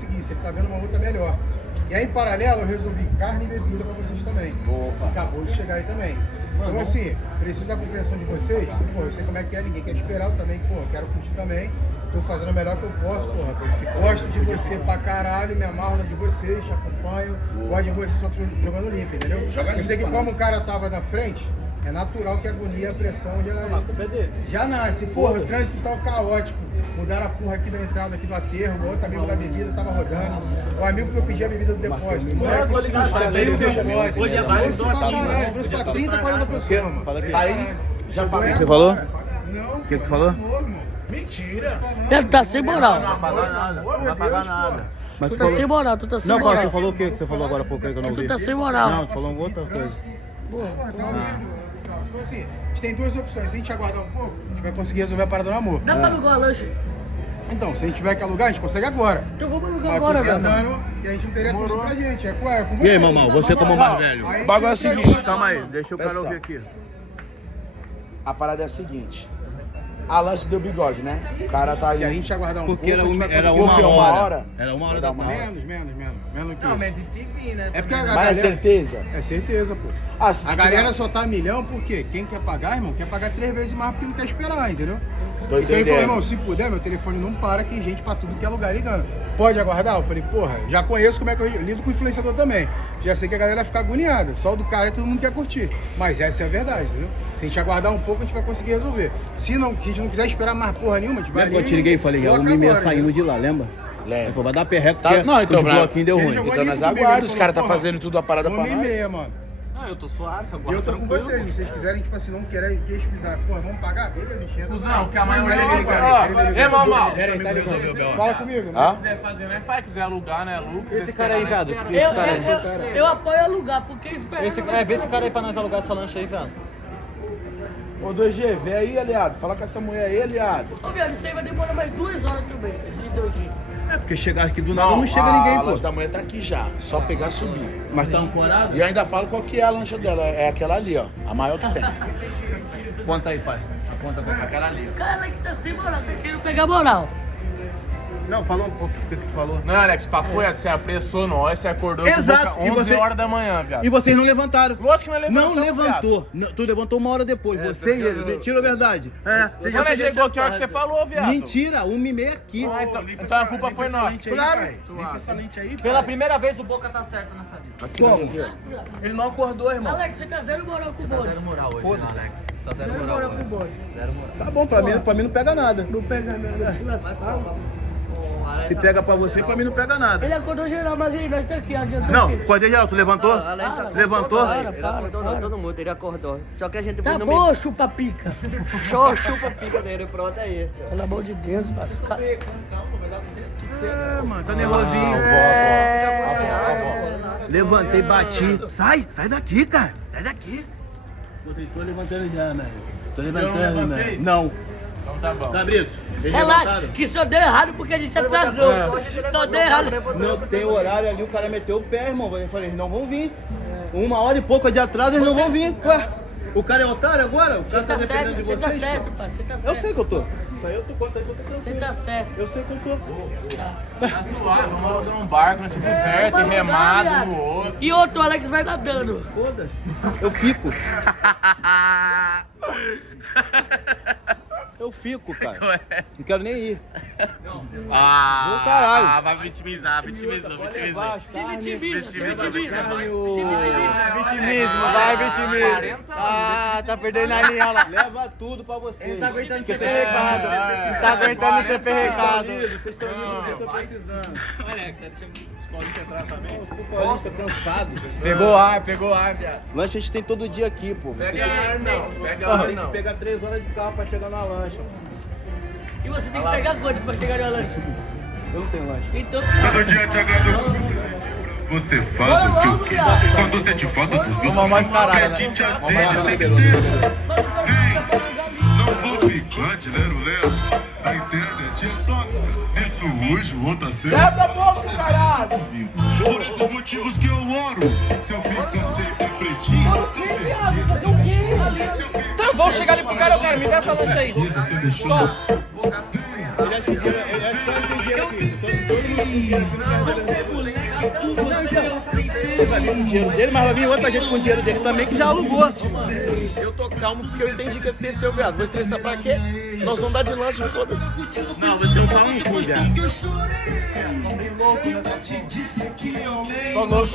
conseguir, se ele tá vendo uma outra melhor. E aí, em paralelo, eu resolvi carne e bebida pra vocês também. Opa. Acabou de chegar aí também. Então, assim, preciso da compreensão de vocês. Pô, eu sei como é que é, ninguém quer esperar, eu também, pô, quero curtir também. Tô fazendo o melhor que eu posso, porra. Gosto de você pra caralho, me amarro na de vocês, te acompanho. Gosto de vocês, só que jogando limpo, entendeu? Eu sei que como o cara tava na frente, é natural que a agonia e a pressão já nasce. Porra, o trânsito tá caótico. Mudaram a porra aqui da entrada aqui do aterro, o outro amigo da bebida tava rodando. O amigo que eu pedi a bebida do depósito. O moleque conseguiu o depósito. Hoje é mais trouxe pra caralho, trouxe pra 30, 40 pessoas, mano. Fala aqui. Aí, já paguei. Você falou? Não, O que tu falou? Mentira. Ele tá sem moral. Não vai pagar nada. Não vai pagar nada. Mas Tu tá sem moral, tu tá sem Não, moral. você falou o que você falou agora há pouco aí que eu não Tu ouvi? tá sem moral. Não, tu falou uma outra coisa. Porra, tá horrível. Então, assim, a gente tem duas opções. Se a gente aguardar um pouco, a gente vai conseguir resolver a parada do amor. Dá pra alugar uma lanche? Então, se a gente tiver que alugar, a gente consegue agora. Então vamos alugar Mas agora, tô velho. tentando e a gente não teria custo pra gente. É com E você. aí, mamão, você como mais velho? Aí O bagulho é o a gente seguinte, Calma aí, deixa o cara Presta ouvir aqui. A parada é a seguinte. A lanche deu bigode, né? O cara tá Se a aí. gente aguardar um Porque pouco, a gente vai era conseguir. uma uma hora. hora? Era uma hora da tarde. Menos que Não, isso. mas e se vir, né? É porque a Mas é galera... certeza? É certeza, pô. Ah, se A tiver- galera só tá milhão porque quem quer pagar, irmão, quer pagar 3 vezes mais porque não quer esperar, entendeu? Tô Então ele falou, entendendo. irmão, se puder, meu telefone não para, que gente pra tudo que é lugar ligando. Pode aguardar? Eu falei, porra, já conheço como é que eu lido com influenciador também. Já sei que a galera fica agoniada. Só o do cara todo mundo quer curtir. Mas essa é a verdade, entendeu? Se a gente aguardar um pouco, a gente vai conseguir resolver. Se não, a gente não quiser esperar mais porra nenhuma, a gente vai Lembra que eu ali te liguei e falei, coloca o Mimi ia agora, saindo entendeu? de lá, lembra? Lembra. Ele falou, vai dar perreco, Tá- porque não, então, os Bravo, bloquinhos deu ele ruim. jogou Então limpo nós comigo, aguarda, ele os falou, caras tá porra, fazendo tudo a parada pra 1h30, nós. mano. Não, eu tô suave, E agora eu tô com tranquilo. vocês, se vocês quiserem, tipo assim, não querem questionar, pô, vamos pagar? Beleza, a gente entra. Cusão, que a maioria Peraí, deles... Ei, mamão. Peraí, tá ligado? Fala comigo. Hã? Se quiser fazer, não é faz. Quiser alugar, né? Lucas. Esse cara aí, viado. Eu, Esse cara aí. eu apoio alugar, porque esperando... Vê esse cara aí pra nós alugar essa lancha aí, viado. Ô 2G, vem aí, aliado. Fala com essa mulher aí, aliado. Ô, viado, isso aí vai demorar mais 2 horas também, esse 2 dias. É, porque chegar aqui do nada não chega ninguém, A pô. lancha da manhã tá aqui já. Só pegar e subir. Mas tá ancorado? E eu ainda falo qual que é a lancha dela. É aquela ali, ó. A maior que tem. Conta aí, pai. Aponta qual que é. Aquela ali, O cara que tá sem moral, tá querendo pegar moral. Não, falou o que tu falou. Não, Alex, papo é, você apressou nós, você acordou Exato, com e 11 você- horas da manhã, viado. E vocês não levantaram. Lógico que nós levantamos, Não levantou. Não, tu levantou uma hora depois. você e ele. Tira a verdade. É, você Quando fez chegou, essa que hora que você tarde. falou, viado? Mentira, 1h30 aqui. Ah, então a culpa foi nossa. Claro. Pela primeira vez o Boca tá certo nessa vida. Como? Ele não acordou, irmão. Alex, você tá zero moral com o bode. Zero moral hoje, né, Alex? Tá zero Zero moral moral com o hoje. bode. Zero moral. Tá bom, pra mim não pega nada. Não pega nada, se lascar. Se pega pra você, pra mim não pega nada. Ele acordou geral, mas aí nós tá aqui, adiantou Não, o quê? pode geral, tu levantou? Levantou? Para, Ele acordou não, todo mundo, ele acordou. Só que a gente Tá não bom, chupa pica. Só chupa a pica dele, pronto, é isso. Pelo amor de Deus, cara. É, mano, tá nervosinho. Levantei, bati. Sai daqui, cara. Sai daqui. Tô levantando já, mano. Tô levantando, mano. Não. Então tá bom. Cabrito, eles Relaxa, levantaram. que só deu errado porque a gente atrasou. Só deu errado. Não tem horário ali, o cara meteu o pé, irmão. Eu falei, eles não vão vir. 1 hora e pouco de atraso, eles não vão vir. Ué, o cara é otário agora? O cara tá Você tá dependendo certo, de você tá vocês? certo, pai. Você tá Eu certo. sei que eu tô. Isso aí eu tô contando, eu tô Você tranquilo. tá certo. Eu sei que eu tô. Tá suave, vamos alugar um barco, nós se diverte, Vamos remado lá, no viado. outro. E outro, o Alex vai nadando. Foda-se. Eu fico. Eu fico, cara. Não quero nem ir. Ah, caralho. vai vitimizar, vitimizou. Se vitimiza, se vitimiza. Vitimismo, vai vitimismo. Ah, tá perdendo a linha lá. Leva tudo pra vocês. Ele tá aguentando ser perrecado. Tá aguentando ser perrecado. Vocês estão unidos, vocês estão precisando. Eu fui paulista cansado. Pegou ar, viado. Lanche a gente tem todo dia aqui, pô. Pega ar não, pega ar Tem que não. pegar 3 horas de carro pra chegar na lancha. E você tem que pegar quanto pra chegar no lanche? Eu não tenho lanche. Então, Todo dia te agrado. Você faz o que eu quero. Quando sente falta dos meus Vamos mais caralho, né? apetite a dele sem besteira. mano, Não vou ficar de lero-lero. A internet é tóxica. Isso hoje o outro tá sendo. Quebra a boca, caralho! Por esses motivos que eu oro. Se eu ficar sempre pretinho. Fazer o quê? Então, vamos chegar ali pro cara, eu quero, me dá essa lancha aí. Ele Ele acha que dinheiro, ele acha que só ele tem dinheiro aqui. Todo mundo Vai vir com o dinheiro dele, mas vai vir outra gente com o dinheiro dele também que já alugou. Eu tô calmo porque eu entendi que é ter seu viado. Vou estressar pra quê? Nós vamos dar de lanche, foda-se. Não, você é um pau no cu, viado. Só louco.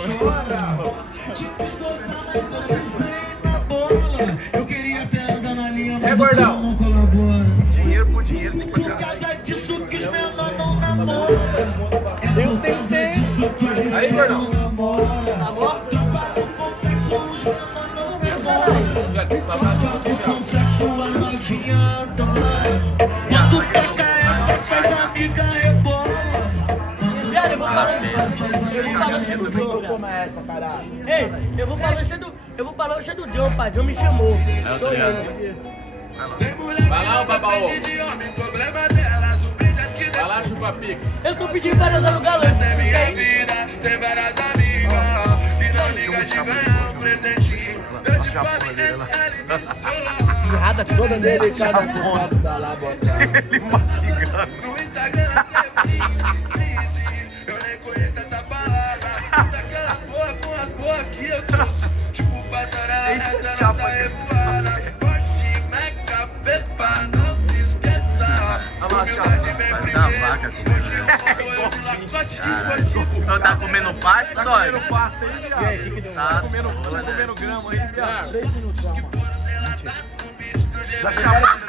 É, gordão. Dinheiro por dinheiro tem que pagar. Eu tentei. Aí, gordão. Quando toca essas faz amiga rebola. Viado, eu vou pra lancha do John. Toma essa, caralho. Ei, eu vou pra lancha do John, pai. John me chamou. Tô indo. Vai lá, o babaô. Vai lá, chupa-pica. Eu tô pedindo pra nós alugar lancha. Essa é minha vida, tem várias amigas que não liga de ganhar um presentinho. Eu te falo antes, ela me sola. Pirrada toda nele, cada conta da lá, bota. No Instagram você eu nem conheço essa palavra. Daquelas boas com as boas que eu trouxe. Tipo passarela, essa nossa revoada. Oxi, mega pepa, não se esqueça. Humildade vem primeiro. Hoje eu vou de lacote esportivo. Não tá comendo pasto, dói? Tá Comendo grama aí, viado. 3 minutos, já, mano. Já chamaram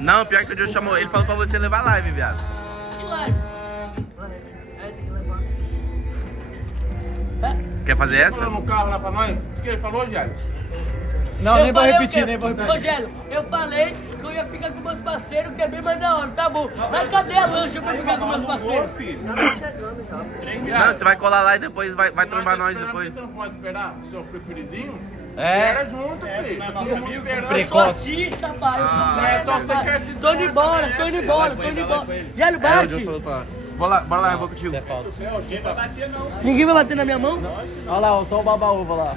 Não, pior que o Deus chamou. Ele falou pra você levar live, viado. Que live? Quer fazer essa? No carro lá pra nós? O que ele falou, Jair? Não, Eu nem vou falei o repetir, quê? nem vou repetir. Rogério, eu falei que eu ia ficar com meus parceiros, que é bem mais da hora, tá bom. Mas cadê a lancha pra eu ficar com meus parceiros? Tá chegando já. Não, você vai colar lá e depois vai trombar nós depois. Você não pode esperar o seu preferidinho? É. Era junto, filho. Tá todo mundo esperando. Eu sou artista, pai, eu sou é só mestre, você pai. que é artista. Tô indo embora, tô indo embora, tô indo embora. Gélio, bate. Bora lá, eu vou contigo. Ninguém vai bater na minha mão? Olha lá, só o baba-uva lá.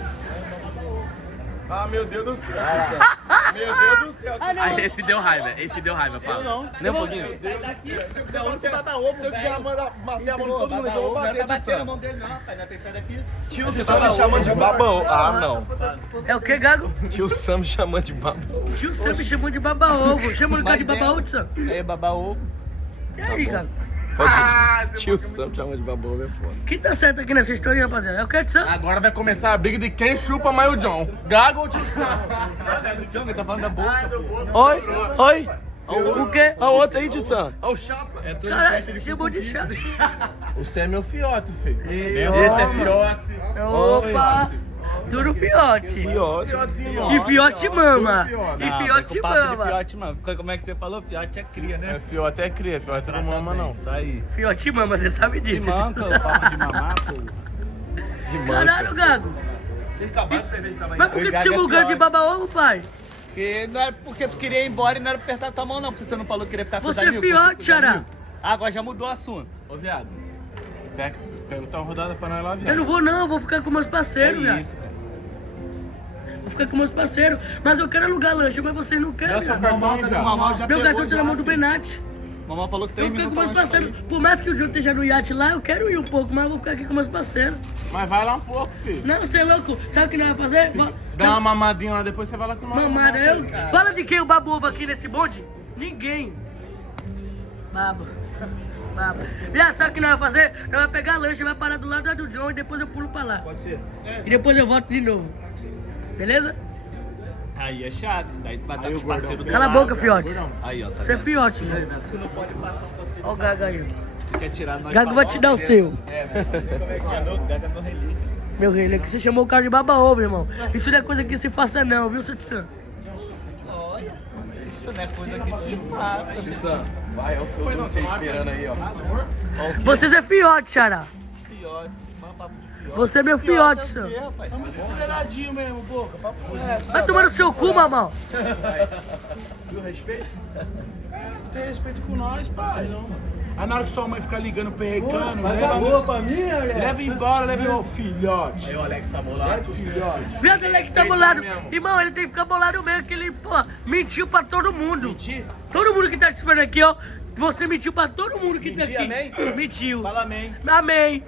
Ah, meu Deus do céu. Meu Deus do céu. Ah, não. Aí, esse deu raiva, fala. Nem um pouquinho. Se eu quiser mandar bater a mão de todo mundo, eu vou bater, tio Sam. Tio Sam me chamando de babaô. Ah, não. É o que, Gago? Tio Sam me chamando de babaô. Tio Sam me chamou de baba-ovo. Chama no cara de baba-ovo, Sam. É, baba-ovo. E aí, Gago? Tio Sam me chamando de babaô, é foda. Quem tá certo aqui nessa história, rapaziada? É o que, Sam? Agora vai começar a briga de quem chupa mais o John. Gago ou Tio Sam? John, ele tá falando da boca. Oi, oi. O quê? A outra aí, Tio Sam. Olha o chapa. Caralho, chamou de chapa. Você é meu fiote, filho. Esse é fiote. Opa! Tudo fiote. Fiotinho. E fiote mama. Fiote. E fiote mama. Fiote, mano. Como é que você falou? Fiote é cria, né? É fiote é cria, fiote não mama não. Isso aí. Fiote mama, você sabe Se disso. manca, o papo de mamar, pô. Caralho, Gago. Mas por que tu chamou o Gago de baba-ovo, pai? Porque não era porque tu queria ir embora e não era pra apertar tua mão, não. Porque você não falou que queria ficar com os Você é amigos. fiote, Xará. Ah, agora já mudou o assunto. Ô, viado. Pega outra rodada pra nós lá, viado. Eu não vou não, eu vou ficar com meus parceiros, viado. isso, cara. Vou ficar com meus parceiros. Mas eu quero alugar lancha, mas vocês não querem, Dá seu viado. cartão aí, viado. Mamão já Meu pegou cartão tá na mão do Benatti. Mamão falou que Eu 3 vou ficar com minutos meus pra parceiros. Por mais que o João esteja no iate lá, eu quero ir um pouco, mas eu vou ficar aqui com meus parceiros. Mas vai lá um pouco, filho. Não, você é louco. Sabe o que nós vamos fazer? Dá uma mamadinha lá, depois você vai lá com nós. Mamada, eu. Fala de quem o babo ovo aqui nesse bonde? Ninguém. Babo. Babo. Já sabe o que nós vamos fazer? Nós vamos pegar a lancha, vai parar do lado da do John e depois eu pulo pra lá. Pode ser. E depois eu volto de novo. Beleza? Aí é chato. Daí tu vai estar com os parceiros do Cala a lado. boca, fiote. Aí, ó. Tá Você é vendo? fiote, né? Tu não pode passar um parceiro. Olha o Gago aí. Tu quer tirar nós Gago pra vai te dar o longe seu. dessas- Gago é meu relíquio. Meu rei, né? Que você chamou o cara de baba-ovo, irmão. Isso não é coisa que se faça não, viu, seu Tissan? Olha, isso não é coisa que se faça. Tio Sam, vai, é o seu doce esperando aí, ó. Vocês é fiote, Xará. Fiote, mano, papo de fiote. Você é meu fiote, Sam. Tá muito aceleradinho mesmo, boca. Papo reto. Vai tomar no seu cu, mamão. Tem respeito com nós, pai. Aí na hora que sua mãe ficar ligando, perrecando, Faz a boa pra mim, Alex. leva embora, leva meu filhote. Aí o Alex tá bolado. Viado, Alex tá bolado. Irmão, ele tem que ficar bolado mesmo, que ele, pô, mentiu pra todo mundo. Mentir? Todo mundo que tá te esperando aqui, ó. Você mentiu pra todo mundo que tá aqui. Amém? Mentiu. Fala amém. Amém.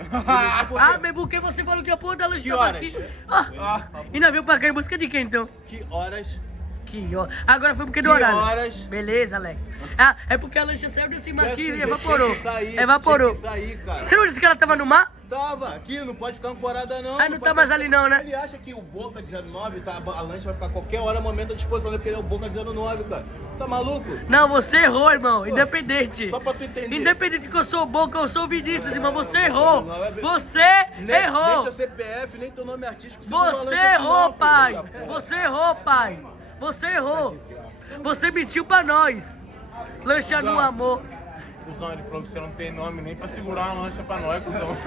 Por quê? Amém, porque você falou que a porra da lanche Que tava horas? aqui. Ah, e nós veio pra cá em busca de quem, então? Que horas? Que ó. Agora foi porque do Que horário. horas? Beleza, Alex. Ah, é porque a lancha saiu de cima aqui e evaporou. Tinha que sair, Evaporou. Tinha que sair, cara. Você não disse que ela tava no mar? Tava, aqui não pode ficar ancorada não. Ah, não tá pode mais ficar- ali não, né? Ele acha que o Boca 19, tá, a lancha vai ficar qualquer hora, momento à disposição, né? Porque ele é o Boca 19, cara. Tá maluco? Não, você errou, irmão. Independente. Só pra tu entender. Independente que eu sou bom, que eu sou o Vinícius, irmão. Você errou. Você Nem errou. teu CPF, nem teu nome artístico. segura uma Você lancha aqui, errou, não, pai. filho da porra. Você errou, pai. Você errou. Você mentiu pra nós. Lancha no amor. Cuzão, ele falou que você não tem nome nem pra segurar uma lancha pra nós, cuzão.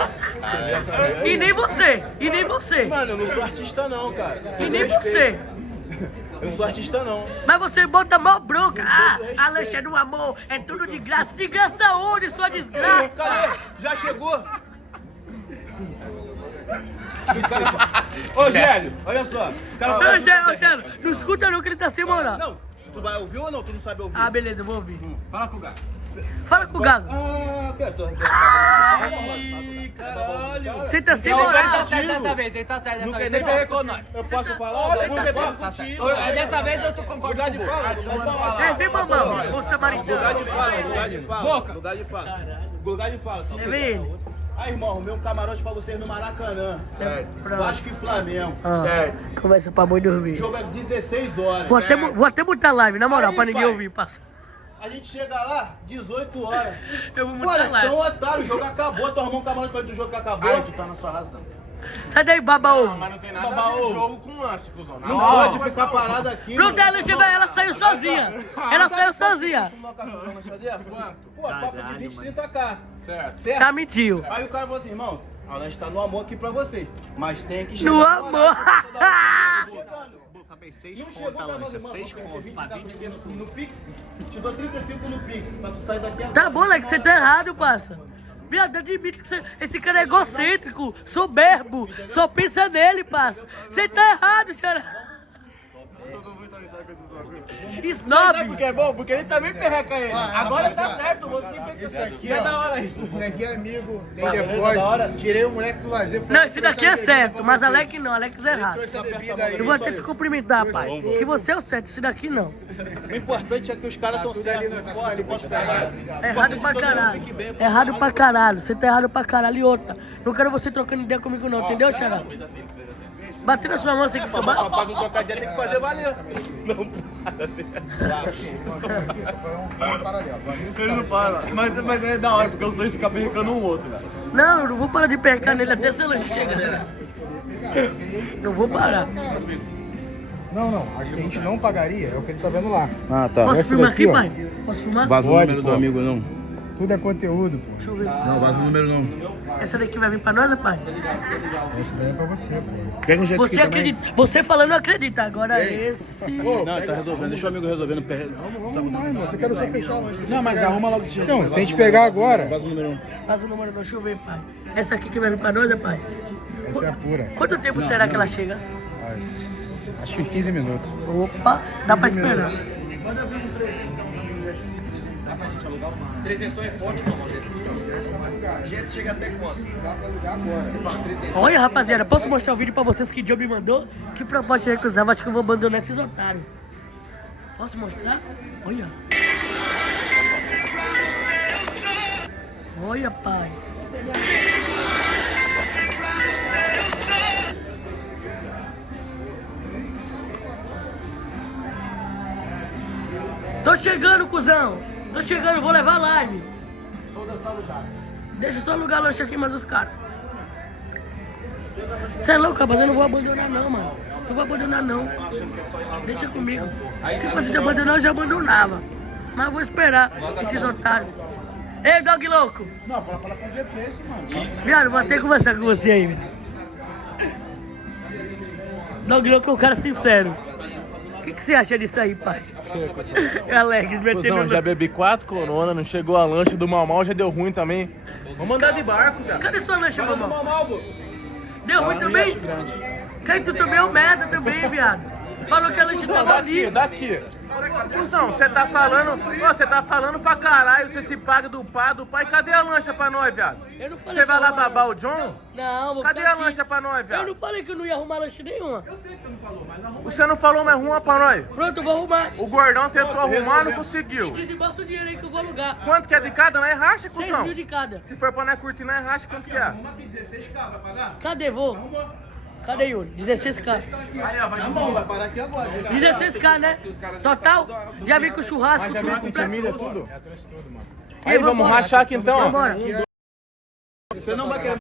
E nem você. E nem você. Mano, eu não sou artista não, cara. E nem você. Eu não sou artista não. Mas você bota mó bronca. Ah, a lancha no amor é tudo de graça. De graça onde, sua desgraça? Cadê? Já chegou? Ô, Gélio, olha só. O cara Não, Gélio, não escuta não que ele tá sem moral. Não, tu vai ouvir ou não? Tu não sabe ouvir? Ah, beleza, eu vou ouvir. Fala com o gato. Fala com o Gago. Ah, que é? Você tá sem moral. vez, ele tá certo Não dessa quer vez. nem perder com nós. Eu posso falar? Dessa vez eu tô Lugar de fala? É, vem mamão, ô samaritano. Lugar de fala, lugar de fala. Lugar de fala. Lugar de fala. Se É liga. ele. Aí, irmão, arrumei um camarote pra vocês no Maracanã. Certo. Pronto. Vasco e Flamengo. Ah, Certo. Conversa pra boi O dormir. jogo é 16 horas. Vou até botar live, na moral, Aí, pra ninguém pai. ouvir. Passa. A gente chega lá, 18 horas. Eu vou Pô, botar Alex, tu é um live. otário, o jogo acabou. Tu arrumou um camarote pra ir do jogo que acabou. Aí tu tá na sua razão. Sai daí, baba ovo. Mas não tem nada a ver jogo com lanche, cuzão. Não pode ficar parado aqui. Pronto, ela chegou, ela saiu sozinha. Ela saiu sozinha. Uma lancha dessa? Pô, papo de 20, 30k. Certo. Certo? Tá mentiu. Aí o cara falou assim, irmão, a lanche tá no amor aqui pra você. Mas tem que No chegar amor. horário, porque toda hora tá chegando. Seis Não conto chegou, a tá lancha, falando, mano, 6 vou conto. 20 no Pix. Te dou 35 no Pix, pra tu sair daqui agora. Tá bom, Leque, você tá errado, parça. Viado, admite que esse cara é egocêntrico, soberbo, só pensa nele, parça. Você tá errado, senhora. Snob. Sabe por que é bom? Porque ele também perreca ele. Agora tá certo, vou ter Isso aqui, é ó, da hora isso. Isso aqui é amigo, tem depósito. Tirei o moleque do lazer. Não, esse daqui é certo, mas Alex não, Alex é errado. Trouxe a bebida aí. Eu vou até te cumprimentar, pai. Que você é o certo, esse daqui não. O importante é que os caras estão tudo ali, certos. tá Não tudo ali, posso tá pegar. É errado pra caralho. É errado pra caralho. Você tá errado pra caralho. E outra, não quero você trocando ideia comigo não, entendeu, Xará? Bater na sua mão, você que Pra não trocar ideia tem que fazer valer. Não Foi um paralelo. Ele não para. Mas é da hora, porque os dois ficam perrecando um outro, velho. Não, eu não vou parar de percar nele até se ela chega, né? Não vou parar. Não, a gente não pagaria, é o que ele tá vendo lá. Ah, tá. Posso Esse filmar daqui, aqui, ó. pai? Posso filmar? Vaza o Pode, número pô. do amigo, não. Tudo é conteúdo, pô. Deixa eu ver. Não, vaza o número, não. Essa daqui vai vir pra nós, né, pai? Esse daí é pra você, pô. Pega um jet Você acredita. Você falando não acredita. Agora esse. Não, tá resolvendo. Deixa o amigo resolvendo. Vamos lá, irmão. Você quer só fechar a loja. Não, mas arruma logo esse jeito. Não, se a gente pegar agora, Vaza o número 1. Faz o número, deixa eu ver, pai. Essa aqui que vai vir pra nós, né, pai? essa é a pura. Quanto tempo será que ela chega? Acho que 15 minutos. Opa, dá pra esperar. Trezentou é forte, meu irmão. Gente, chega até quanto? Dá pra alugar agora. Você fala 300. Olha, rapaziada, posso mostrar o vídeo pra vocês que o Joe me mandou? Que proposta recusava, acho que eu vou abandonar esses otários. Posso mostrar? Olha. Olha, pai. Tô chegando, cuzão. Tô chegando, vou levar live. Deixa eu só alugar a lancha aqui, mas os caras. Você é louco, rapaz? Eu não vou abandonar não, mano. Não vou abandonar não. Deixa comigo. Se fosse de abandonar, eu já abandonava. Mas eu vou esperar esses otários. Ei, dog louco! Não, fala pra ela fazer preço, mano. Viado, vou até conversar com você aí, velho. Dog louco é um cara sincero. que você acha disso aí, pai? Alex, metendo Cusão, já bebi 4 Corona, não chegou a lancha do Mal Mal, já deu ruim também. Vamos andar de barco, cara. Cadê sua lancha, Fala do mamão? Malmalbo. Deu ruim também? Quem tu também é um merda também, viado. Falou que a lancha tava ali. Daqui. Cusão, você tá falando. Você tá falando pra caralho, você se paga do pai. Cadê a lancha pra nós, viado? Eu não falei Você vai que lá eu ia babar arrumar. o John? Não, vou Cadê ficar a aqui. lancha pra nós, Eu viado? não falei que eu não ia arrumar lancha nenhuma. Você não falou, mas arruma pra nós. Pronto, eu vou arrumar. O gordão tentou arrumar, não conseguiu. Desembolsa o dinheiro aí que eu vou alugar. Quanto que é de cada? Não é racha, 6 cuzão? mil de cada. Se for pra nós curtir, não é racha, quanto que é? Arruma aqui 16k, vai pagar? Cadê, vô? Cadê, Yuri? 16k. Aí, ó, vai Tá bom, vai parar aqui agora. 16k, né? Total? Já vim com churrasco, tudo completo. Família, tudo. Já trouxe tudo, mano. Aí, vamos rachar aqui então, ó. Vambora. Você não vai querer